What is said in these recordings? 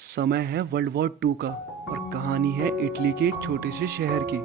समय है world war to का और कहानी है इटली के एक छोटे से शहर की।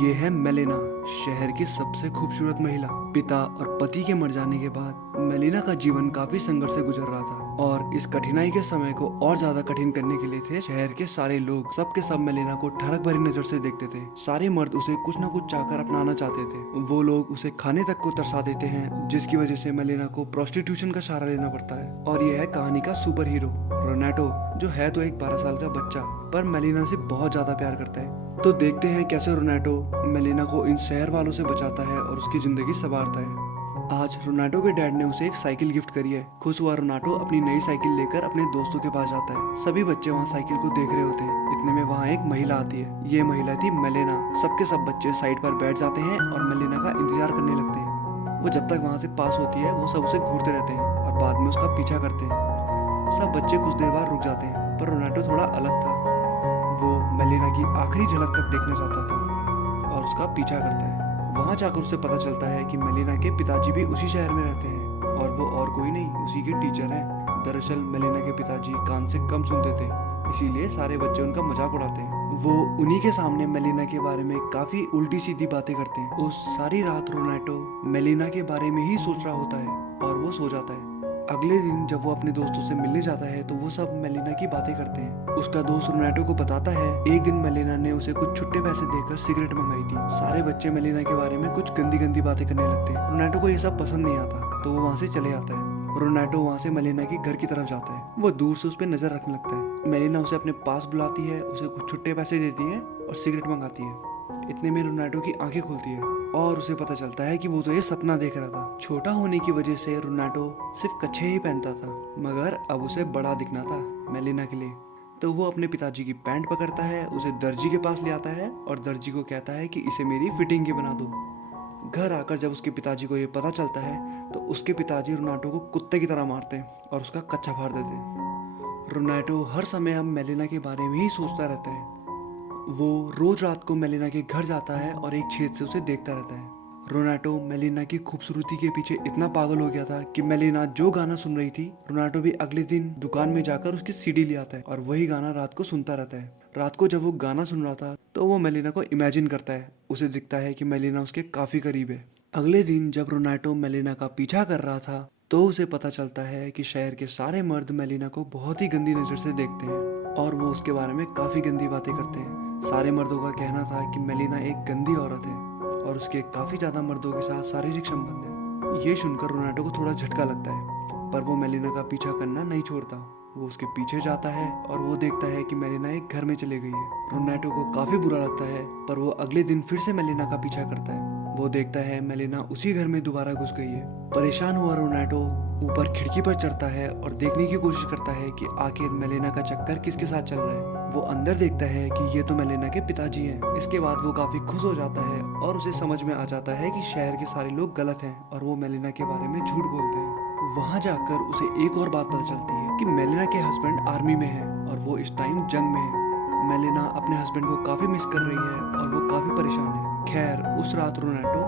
ये है मेलिना, शहर की सबसे खूबसूरत महिला। पिता और पति के मर जाने के बाद मेलिना का जीवन काफी संघर्ष से गुजर रहा था और इस कठिनाई के समय को और ज्यादा कठिन करने के लिए थे शहर के सारे लोग। सब के सब मेलिना को ठरक भरी नजर से देखते थे। सारे मर्द उसे कुछ न कुछ चाहकर अपनाना चाहते थे। वो लोग उसे खाने तक को तरसा देते हैं, जिसकी वजह से मेलिना को प्रोस्टिट्यूशन का सहारा लेना पड़ता है। और ये है कहानी का सुपर हीरो रोनाटो, जो है तो एक 12 साल का बच्चा पर मेलिना से बहुत ज्यादा प्यार करता है। तो देखते हैं कैसे रोनाटो मेलिना को इन शहर वालों से बचाता है और उसकी जिंदगी संवारता है। आज रोनाटो के डैड ने उसे एक साइकिल गिफ्ट करी है। खुश हुआ रोनाटो अपनी नई साइकिल लेकर अपने दोस्तों के पास जाता है। सभी बच्चे वहाँ साइकिल को देख रहे होते हैं। इतने में वहाँ एक महिला आती है। ये महिला थी मेलिना। सबके सब बच्चे साइड पर बैठ जाते हैं और मेलिना का इंतजार करने लगते हैं। वो जब तक वहाँ से पास होती है वो सब उसे घूरते रहते हैं और बाद में उसका पीछा करते हैं। सब बच्चे कुछ देर बाद रुक जाते हैं, पर रोनाटो थोड़ा अलग था। वो मेलिना की आखिरी झलक तक देखना चाहता था और उसका पीछा करता है। वहां जाकर उसे पता चलता है कि मेलिना के पिताजी भी उसी शहर में रहते हैं और वो और कोई नहीं, उसी के टीचर हैं। दरअसल मेलिना के पिताजी कान से कम सुनते थे, इसीलिए सारे बच्चे उनका मजाक उड़ाते हैं। वो उन्हीं के सामने मेलिना के बारे में काफी उल्टी सीधी बातें करते हैं। उस सारी रात रोनाटो मेलिना के बारे में ही सोच रहा होता है और वो सो जाता है। अगले दिन जब वो अपने दोस्तों से मिलने जाता है तो वो सब मेलिना की बातें करते हैं। उसका दोस्त रोनाटो को बताता है एक दिन मेलिना ने उसे कुछ छुट्टे पैसे देकर सिगरेट मंगाई थी। सारे बच्चे मेलिना के बारे में कुछ गंदी गंदी बातें करने लगते हैं। रोनाटो को ये सब पसंद नहीं आता तो वो वहाँ से चले आता है। रोनाटो वहाँ से मेलिना के घर की तरफ जाता है। वो दूर से उस पर नजर रखने लगता है। मेलिना उसे अपने पास बुलाती है, उसे कुछ छुट्टे पैसे देती है और सिगरेट मंगाती है। इतने में रोनाटो की आंखें खुलती है और उसे पता चलता है कि वो तो ये सपना देख रहा था। छोटा होने की वजह से रोनाटो सिर्फ कच्छे ही पहनता था, मगर अब उसे बड़ा दिखना था मेलिना के लिए। तो वो अपने पिताजी की पैंट पकड़ता है, उसे दर्जी के पास ले आता है और दर्जी को कहता है कि इसे मेरी फिटिंग की बना दो। घर आकर जब उसके पिताजी को ये पता चलता है तो उसके पिताजी रोनाटो को कुत्ते की तरह मारते हैं और उसका कच्छा फाड़ देते हैं। रोनाटो हर समय अब मेलिना के बारे में ही सोचता रहता है। वो रोज रात को मेलिना के घर जाता है और एक छेद से उसे देखता रहता है। रोनाटो मेलिना की खूबसूरती के पीछे इतना पागल हो गया था कि मेलिना जो गाना सुन रही थी, रोनाटो भी अगले दिन दुकान में जाकर उसकी सीडी ले आता है और वही गाना रात को सुनता रहता है। रात को जब वो गाना सुन रहा था तो वो मेलिना को इमेजिन करता है। उसे दिखता है कि मेलिना उसके काफी करीब है। अगले दिन जब रोनाटो मेलिना का पीछा कर रहा था तो उसे पता चलता है कि शहर के सारे मर्द मेलिना को बहुत ही गंदी नजर से देखते हैं और वो उसके बारे में काफी गंदी बातें करते हैं। सारे मर्दों का कहना था कि मेलिना एक गंदी औरत है और उसके काफी ज्यादा मर्दों के साथ शारीरिक संबंध है। ये सुनकर रोनाटो को थोड़ा झटका लगता है, पर वो मेलिना का पीछा करना नहीं छोड़ता। वो उसके पीछे जाता है और वो देखता है कि मेलिना एक घर में चली गई है। रोनाटो को काफी बुरा लगता है, पर वो अगले दिन फिर से मेलिना का पीछा करता है। वो देखता है मेलिना उसी घर में दोबारा घुस गई है। परेशान हुआ रोनाटो ऊपर खिड़की पर चढ़ता है और देखने की कोशिश करता है कि आखिर मेलिना का चक्कर किसके साथ चल रहा है। वो अंदर देखता है कि ये तो मेलिना के पिताजी हैं। इसके बाद वो काफी खुश हो जाता है और उसे समझ में आ जाता है कि शहर के सारे लोग गलत हैं और वो मेलिना के बारे में झूठ बोलते हैं। वहाँ जाकर उसे एक और बात पता चलती है कि मेलिना के हस्बैंड आर्मी में है और वो इस टाइम जंग में है। मेलिना अपने हस्बैंड को काफी मिस कर रही है और वो काफी परेशान है। खैर उस रात रोनाटो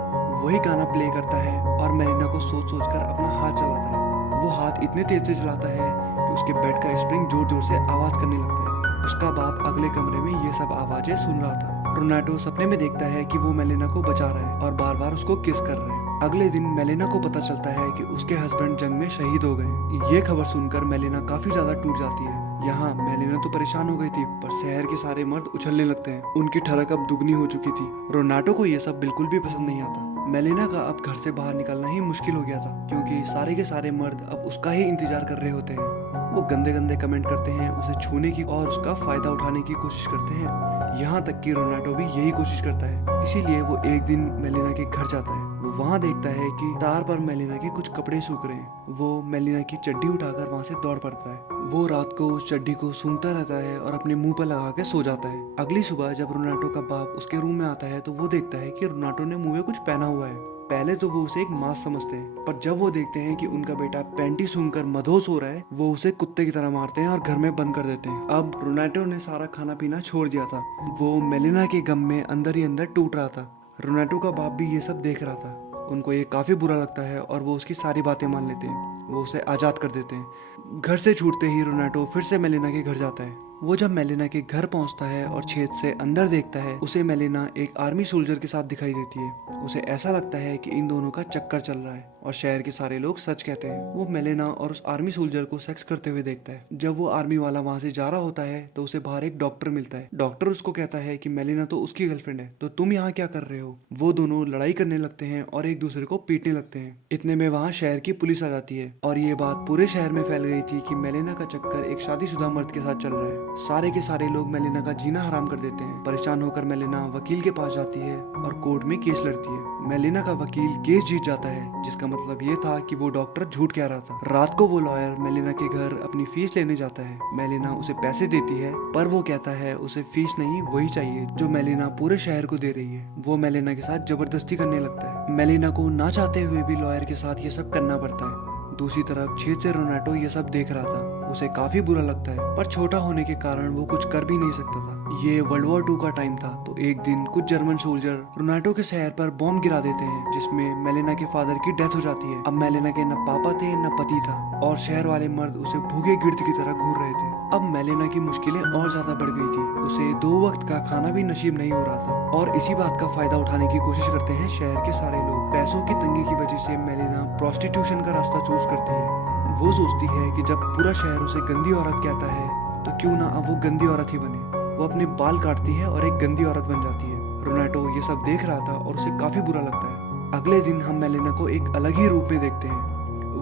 वही गाना प्ले करता है और मेलिना को सोच सोच कर अपना हाथ चलाता है। वो हाथ इतने तेज से चलाता है कि उसके बेड का स्प्रिंग जोर जोर से आवाज करने लगता है। उसका बाप अगले कमरे में ये सब आवाजें सुन रहा था। रोनाटो सपने में देखता है कि वो मेलिना को बचा रहा है और बार बार उसको किस कर रहा है। अगले दिन मेलिना को पता चलता है कि उसके हस्बैंड जंग में शहीद हो गए। ये खबर सुनकर मेलिना काफी ज्यादा टूट जाती है। यहाँ मेलिना तो परेशान हो गई थी, पर शहर के सारे मर्द उछलने लगते हैं। उनकी ठड़क अब दुगनी हो चुकी थी। रोनाटो को ये सब बिल्कुल भी पसंद नहीं आता। मेलिना का अब घर से बाहर निकलना ही मुश्किल हो गया था, क्योंकि सारे के सारे मर्द अब उसका ही इंतजार कर रहे होते हैं। वो गंदे गंदे कमेंट करते हैं, उसे छूने की और उसका फायदा उठाने की कोशिश करते हैं। यहाँ तक कि रोनाटो भी यही कोशिश करता है। इसीलिए वो एक दिन मेलिना के घर जाता है। वो वहाँ देखता है कि तार पर मेलिना के कुछ कपड़े सूख रहे हैं। वो मेलिना की चड्डी उठाकर वहाँ से दौड़ पड़ता है। वो रात को उस चड्डी को सूंघता रहता है और अपने मुंह पर लगा के सो जाता है। अगली सुबह जब रोनाटो का बाप उसके रूम में आता है तो वो देखता है कि रोनाटो ने मुंह में कुछ पहना हुआ है। पहले तो वो उसे एक मांस समझते हैं, पर जब वो देखते हैं कि उनका बेटा पैंटी सूंघकर मदहोश हो रहा है, वो उसे कुत्ते की तरह मारते हैं और घर में बंद कर देते हैं। अब रोनाटो ने सारा खाना पीना छोड़ दिया था। वो मेलिना के गम में अंदर ही अंदर टूट रहा था। रोनाटो का बाप भी ये सब देख रहा था। उनको ये काफी बुरा लगता है और वो उसकी सारी बातें मान लेते हैं। वो उसे आजाद कर देते हैं। घर से छूटते ही रोनाटो फिर से मेलिना के घर जाता है। वो जब मेलिना के घर पहुंचता है और छेद से अंदर देखता है, उसे मेलिना एक आर्मी सोल्जर के साथ दिखाई देती है। उसे ऐसा लगता है कि इन दोनों का चक्कर चल रहा है और शहर के सारे लोग सच कहते हैं। वो मेलिना और उस आर्मी सोल्जर को सेक्स करते हुए देखता है। जब वो आर्मी वाला वहां से जा रहा होता है तो उसे बाहर एक डॉक्टर मिलता है। डॉक्टर उसको कहता है कि मेलिना तो उसकी गर्लफ्रेंड है, तो तुम यहाँ क्या कर रहे हो। वो दोनों लड़ाई करने लगते हैं और एक दूसरे को पीटने लगते हैं। इतने में वहाँ शहर की पुलिस आ जाती है और ये बात पूरे शहर में फैल गई थी कि मेलिना का चक्कर एक शादीशुदा मर्द के साथ चल रहा है। सारे के सारे लोग मेलिना का जीना हराम कर देते हैं। परेशान होकर मेलिना वकील के पास जाती है और कोर्ट में केस लड़ती है। मेलिना का वकील केस जीत जाता है, जिसका मतलब ये था कि वो डॉक्टर झूठ कह रहा था। रात को वो लॉयर मेलिना के घर अपनी फीस लेने जाता है। मेलिना उसे पैसे देती है, पर वो कहता है उसे फीस नहीं वही चाहिए जो मेलिना पूरे शहर को दे रही है। वो मेलिना के साथ जबरदस्ती करने लगता है। मेलिना को ना चाहते हुए भी लॉयर के साथ ये सब करना पड़ता है। दूसरी तरफ छेद से रोनाटो ये सब देख रहा था। उसे काफी बुरा लगता है, पर छोटा होने के कारण वो कुछ कर भी नहीं सकता था। ये वर्ल्ड वॉर 2 का टाइम था, तो एक दिन कुछ जर्मन सोल्जर रोनाटो के शहर पर बॉम्ब गिरा देते हैं, जिसमें मेलिना के फादर की डेथ हो जाती है। अब मेलिना के न पापा थे न पति था और शहर वाले मर्द उसे भूखे गिर्द की तरह घूर रहे थे। अब मेलिना की मुश्किलें और ज्यादा बढ़ गई थी। उसे 2 वक्त का खाना भी नसीब नहीं हो रहा था और इसी बात का फायदा उठाने की कोशिश करते हैं शहर के सारे लोग। पैसों की तंगी की वजह से मेलिना प्रोस्टिट्यूशन का रास्ता चूज करती है। वो सोचती है कि जब पूरा शहर उसे गंदी औरत कहता है, तो क्यों ना अब वो गंदी औरत ही बने। वो अपने बाल काटती है और एक गंदी औरत बन जाती है। रोनाटो ये सब देख रहा था और उसे काफी बुरा लगता है। अगले दिन हम मेलिना को एक अलग ही रूप में देखते हैं।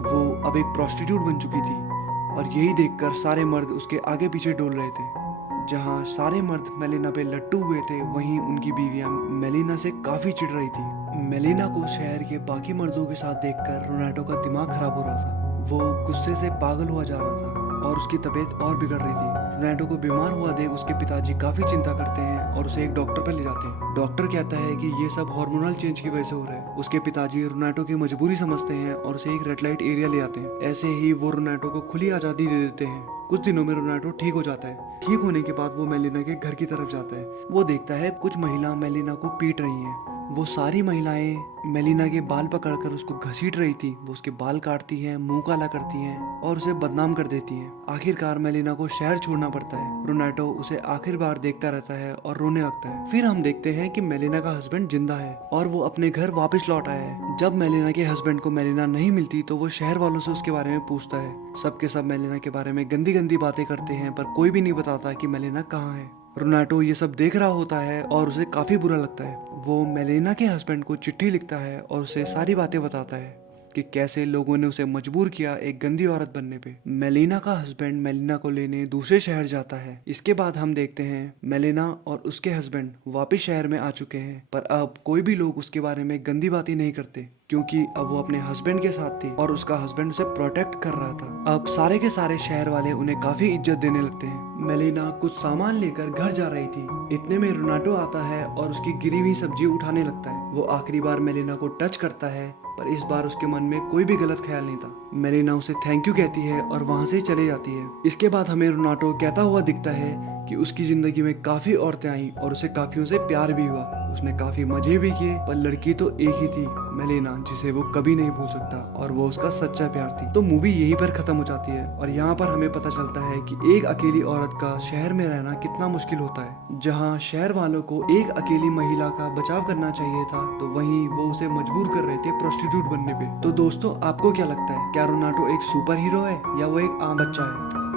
वो अब एक प्रोस्टिट्यूट बन चुकी थी और यही देखकर सारे मर्द उसके आगे पीछे डोल रहे थे। जहाँ सारे मर्द मेलिना पे लट्टू हुए थे, वहीं उनकी बीवियां मेलिना से काफी चिढ़ रही थी। मेलिना को शहर के बाकी मर्दों के साथ देखकर रोनाटो का दिमाग खराब हो रहा था। वो गुस्से से पागल हुआ जा रहा था और उसकी तबीयत और बिगड़ रही थी। रोनाटो को बीमार हुआ देख उसके पिताजी काफी चिंता करते हैं और उसे एक डॉक्टर पर ले जाते हैं। डॉक्टर कहता है कि ये सब हार्मोनल चेंज की वजह से हो रहा है। उसके पिताजी रोनाटो की मजबूरी समझते हैं और उसे एक रेड लाइट एरिया ले आते हैं। ऐसे ही वो रोनाटो को खुली आजादी दे देते हैं। कुछ दिनों में रोनाटो ठीक हो जाता है। ठीक होने के बाद वो मेलिना के घर की तरफ जाता है। वो देखता है कुछ महिला मेलिना को पीट रही हैं। वो सारी महिलाएं मेलिना के बाल पकड़कर उसको घसीट रही थी। वो उसके बाल काटती हैं, मुंह काला करती हैं और उसे बदनाम कर देती हैं। आखिरकार मेलिना को शहर छोड़ना पड़ता है। रोनाटो उसे आखिर बार देखता रहता है और रोने लगता है। फिर हम देखते हैं कि मेलिना का हस्बैंड जिंदा है और वो अपने घर वापस लौट आया है। जब मेलिना के हस्बैंड को मेलिना नहीं मिलती तो वो शहर वालों से उसके बारे में पूछता है। सबके सब मेलिना के बारे में गंदी गंदी बातें करते हैं, पर कोई भी नहीं बताता कि मेलिना कहाँ है। रोनाटो ये सब देख रहा होता है और उसे काफी बुरा लगता है। वो मेलिना के हस्बैंड को चिट्ठी लिखता है और उसे सारी बातें बताता है कि कैसे लोगों ने उसे मजबूर किया एक गंदी औरत बनने पे। मेलिना का हस्बैंड मेलिना को लेने दूसरे शहर जाता है। इसके बाद हम देखते हैं मेलिना और उसके हस्बैंड वापस शहर में आ चुके हैं, पर अब कोई भी लोग उसके बारे में गंदी बातें नहीं करते, क्योंकि अब वो अपने हस्बैंड के साथ थी और उसका हस्बैंड उसे प्रोटेक्ट कर रहा था। अब सारे के सारे शहर वाले उन्हें काफी इज्जत देने लगते हैं। मेलिना कुछ सामान लेकर घर जा रही थी। इतने में रोनाटो आता है और उसकी गिरी हुई सब्जी उठाने लगता है। वो आखिरी बार मेलिना को टच करता है, पर इस बार उसके मन में कोई भी गलत ख्याल नहीं था। मेलिना उसे थैंक यू कहती है और वहां से चले जाती है। इसके बाद हमें रोनाटो कहता हुआ दिखता है कि उसकी जिंदगी में काफी औरतें आई और उसे काफियों से प्यार भी हुआ। उसने काफी मजे भी किए, पर लड़की तो एक ही थी, मेलिना, जिसे वो कभी नहीं भूल सकता और वो उसका सच्चा प्यार थी। तो मूवी यहीं पर खत्म हो जाती है और यहाँ पर हमें पता चलता है कि एक अकेली औरत का शहर में रहना कितना मुश्किल होता है। जहाँ शहर वालों को एक अकेली महिला का बचाव करना चाहिए था, तो वहीं वो उसे मजबूर कर रहे थे प्रोस्टिट्यूट बनने पे। तो दोस्तों, आपको क्या लगता है, क्या रोनाटो एक सुपर हीरो है या वो एक आम बच्चा है?